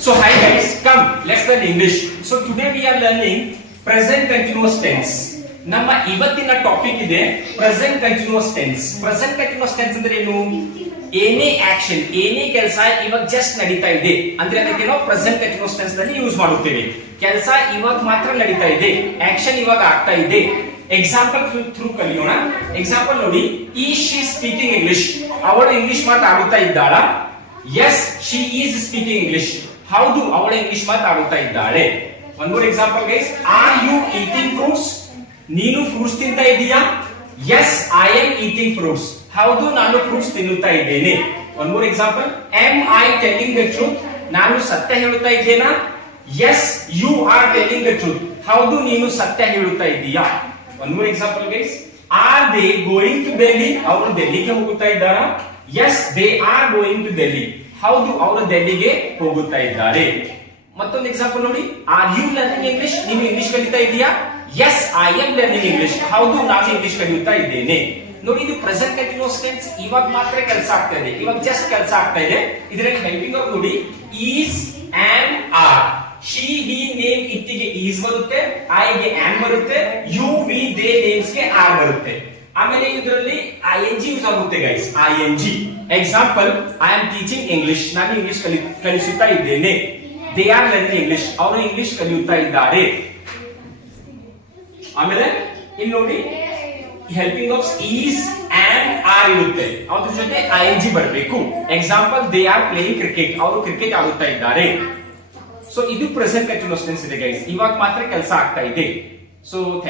So hi guys, come let's learn English. So today we are learning present continuous tense. ನಮ್ಮ ಇವತ್ತಿನ topic ಇದೆ present continuous tense. Present continuous tense ಅಂದ್ರೆ ಏನು? ಏನೇ action, ಏನೇ ಕೆಲಸ ಇವಾಗ ಜಸ್ಟ್ ನಡೀತಾ ಇದೆ ಅಂದ್ರೆ ಅದಕ್ಕೆ ನಾವು ಪ್ರೆಸೆಂಟ್ ಕಂಟಿನ್ಯೂಸ್ ಟೆನ್ಸ್ ನಲ್ಲಿ ಯೂಸ್ ಮಾಡುತ್ತೇವೆ. ಕೆಲಸ ಇವಾಗ ಮಾತ್ರ ನಡೀತಾ ಇದೆ, ಆಕ್ಷನ್ ಇವಾಗ ಆಗ್ತಾ ಇದೆ. ಎಕ್ಸಾಂಪಲ್ ಥ್ರೂ ಕಲಿಯೋಣ. ಎಕ್ಸಾಂಪಲ್ ನೋಡಿ, ಈಸ್ ಶಿ ಸ್ಪೀಕಿಂಗ್ ಇಂಗ್ಲಿಷ್? ಅವಳು ಇಂಗ್ಲಿಷ್ ಮಾತಾಡುತ್ತಾ ಇದ್ದಾಳಾ? Yes she is speaking English. ಹೌದು, ಅವಳು ಇಂಗ್ಲಿಷ್ ಮಾತಾಡುತ್ತಾ ಇದ್ದಾಳೆ. One more example guys, are you eating fruits? ನೀನು ಫ್ರೂಟ್ಸ್ ತಿಂತಾ ಇದೀಯಾ? Yes I am eating fruits. ಹೌದು, ನಾನು ಫ್ರೂಟ್ಸ್ ತಿನ್ನುತ್ತಾ ಇದ್ದೇನೆ. One more example, am I telling the truth? ನಾನು ಸತ್ಯ ಹೇಳುತ್ತಾ ಇದ್ದೇನಾ? Yes you are telling the truth. ಹೌದು, ನೀನು ಸತ್ಯ ಹೇಳುತ್ತಾ ಇದ್ದೀಯಾ. One more example guys, are they going to Delhi? ಅವರು ಡೆಲ್ಲಿಗೆ ಹೋಗುತ್ತಾ ಇದ್ದಾರಾ? Yes they are going to Delhi. ಹೌದು, ಅವರು ಡೆಲ್ಲಿಗೆ ಹೋಗುತ್ತಾ ಇದ್ದಾರೆ. ಮತ್ತೊಂದು ಎಕ್ಸಾಂಪಲ್ ನೋಡಿ, ಆರ್ ಯು ಲರ್ನಿಂಗ್ ಇಂಗ್ಲಿಷ್? ನೀನು ಇಂಗ್ಲಿಷ್ ಕಲಿತಾ ಇದೀಯಾ? Yes I am learning English. ಹೌದು, ನಾನು ಇಂಗ್ಲಿಷ್ ಕಲಿಯುತ್ತಾ ಇದ್ದೇನೆ. ನೋಡಿ, ಇದು ಪ್ರೆಸೆಂಟ್ ಕಂಟಿನ್ಯೂಸ್ ಟೆನ್ಸ್. ಇವಾಗ ಮಾತ್ರ ಕೆಲಸ ಆಗ್ತಾ ಇದೆ, ಇವಾಗ ಜಸ್ಟ್ ಕೆಲಸ ಆಗ್ತಾ ಇದೆ. ಇದರಲ್ಲಿ ಹೆಲ್ಪಿಂಗ್ ವರ್ಬ್ ನೋಡಿ, is am are. She he name ಇಟ್ಟಿಗೆ ಈಸ್ ಬರುತ್ತೆ, ಐ ಗೆ ಆಮ್ ಬರುತ್ತೆ, ಯು ವಿ ದೇ ನೇಮ್ಸ್ ಗೆ ಆರ್ ಬರುತ್ತೆ. ಆಮೇಲೆ ಇದರಲ್ಲಿ ಐಎನ್ಜಿ ಯೂಸ್ ಆಗುತ್ತೆ guys, ING. Example, I am teaching English. ನಾನು ಇಂಗ್ಲಿಷ್ ಕಲಿಸುತ್ತಾ ಇದ್ದೇನೆ. They are learning English. ಅವರು ಇಂಗ್ಲಿಷ್ ಕಲಿಯುತ್ತಾ ಇದ್ದಾರೆ. ಆಮೇಲೆ ಇಲ್ಲಿ ನೋಡಿ, helping verbs is and are ಇರುತ್ತೆ, ಅದ್ರ ಜೊತೆ ಐಎನ್ಜಿ ಬರಬೇಕು. Example, they are playing cricket. ಅವರು ಕ್ರಿಕೆಟ್ ಆಡುತ್ತಾ ಇದ್ದಾರೆ. ಸೊ ಇದು ಪ್ರೆಸೆಂಟ್ ಕಂಟಿನ್ಯೂಸ್ ಟೆನ್ಸ್ ಇದೆ ಗೈಸ್, ಇವಾಗ ಮಾತ್ರ ಕೆಲಸ ಆಗ್ತಾ ಇದೆ. So thank you.